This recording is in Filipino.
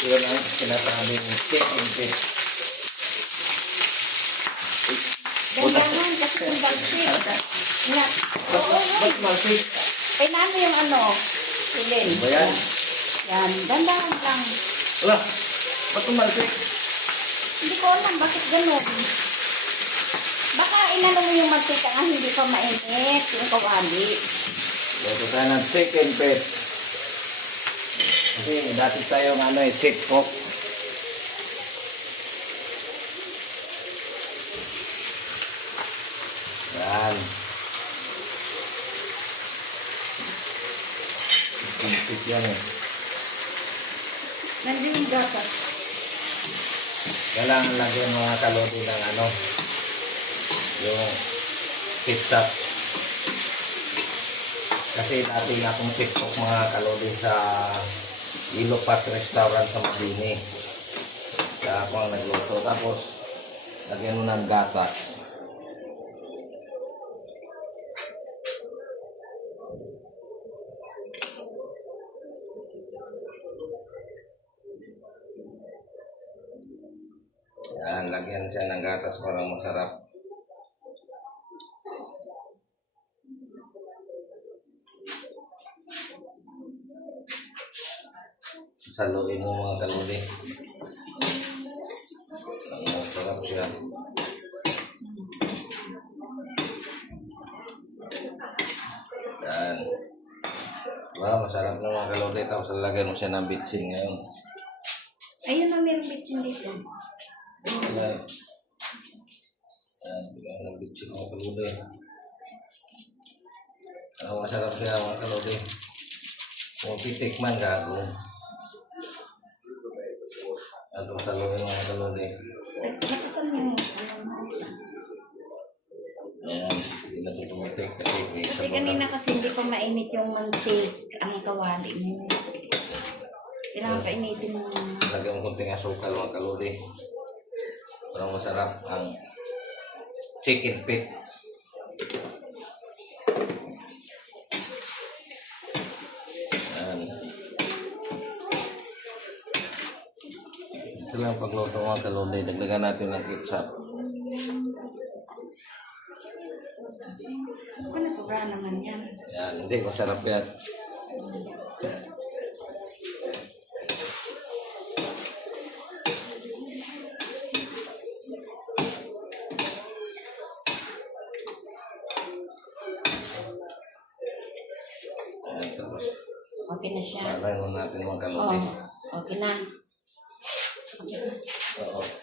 Yun ang sinasabing chicken feet. Ganyan kasi kung bagsik. Nga. Ba't malsik? Kailangan mo yung ano, silin. Ba yan? Yan, dandahan lang. Wala. Ba't malsik? Hindi ko alam bakit ganun. Baka inano mo yung mantika nga hindi pa mainit, yung kawali. Luto tayo ng chicken feet. Kasi dati tayo ng chick pork. Yan. Chicken feet yan eh. Nandiyo yung gatas. Kailangan lagyan mga kalodi ng yung pizza. Kasi dati akong chick pork mga kalodi sa Ilopat Restaurant sa Mabini. Kaya ako ang nagluto. Tapos, lagyan mo ng gatas. Yan, lagyan siya ng gatas para masarap. Saluin mo mga kalodi. Masarap siya. Yan. Wow, masarap na mga kalodi. Tapos lagyan mo siya ng bitsin ngayon. Ayun na, meron bitsin dito. Yan. Yan, bigyan mo ng bitsin mga kalodi. Masarap siya mga kalodi. Kung titikman gago. Ito saluin mga kalodi. Nakasan mo yung Ayan, hindi na ito tumitik kasi kasi kanina kasi hindi pa mainit yung mantik ang kawali mo. Kailangan painitin mo. Lagyan mo kunting asukal mga kalodi. Parang masarap ang chicken feet. Ayan. Ito lang pagluto mga kalodi. Dagdagan natin ng ketchup. Ano, sobra naman yan. Ayan, hindi masarap yan. Ayan, tapos Okay na siya. kalahin mo natin mga kalodi. Oh, okay na. Okay na. Oo.